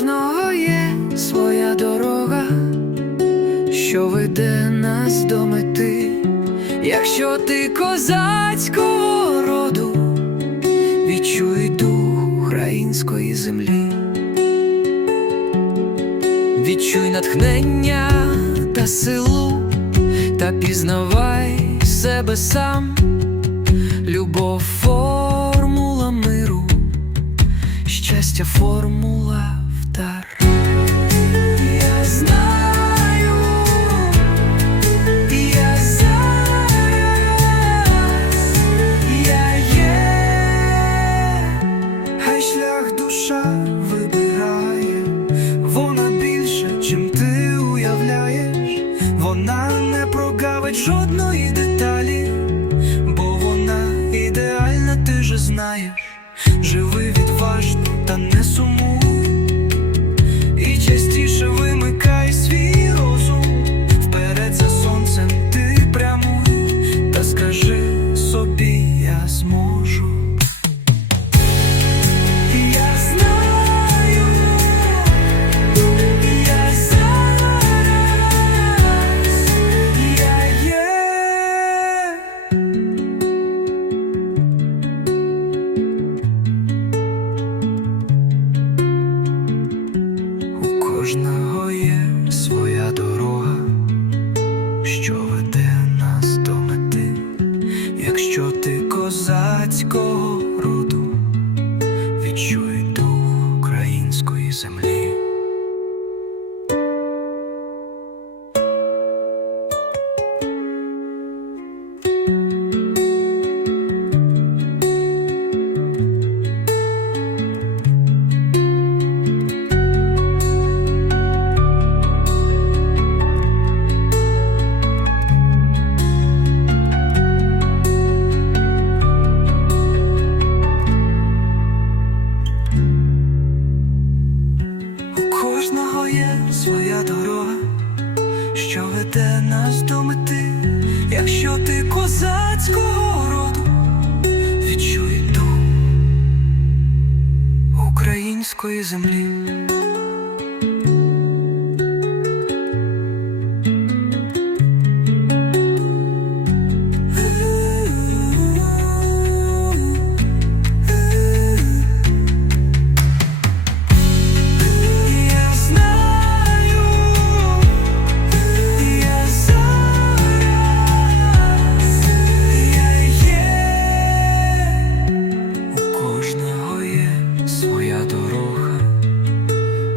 кожного є своя дорога, що веде нас до мети, якщо ти козацького роду, відчуй дух української землі, відчуй натхнення та силу, та пізнавай себе сам, любов формула миру. Щастя формула душа вибирає, вона більше, чим ти уявляєш, вона не прогавить жодної деталі, бо вона ідеальна, ти же знаєш, живи відважно та не сумуй, і частіше вимикай кожного є своя дорога, що веде нас до мети, якщо ти козацького роду відчуй своя дорога, що веде нас до мети, якщо ти козацького роду, відчуй дух української землі.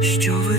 Що веде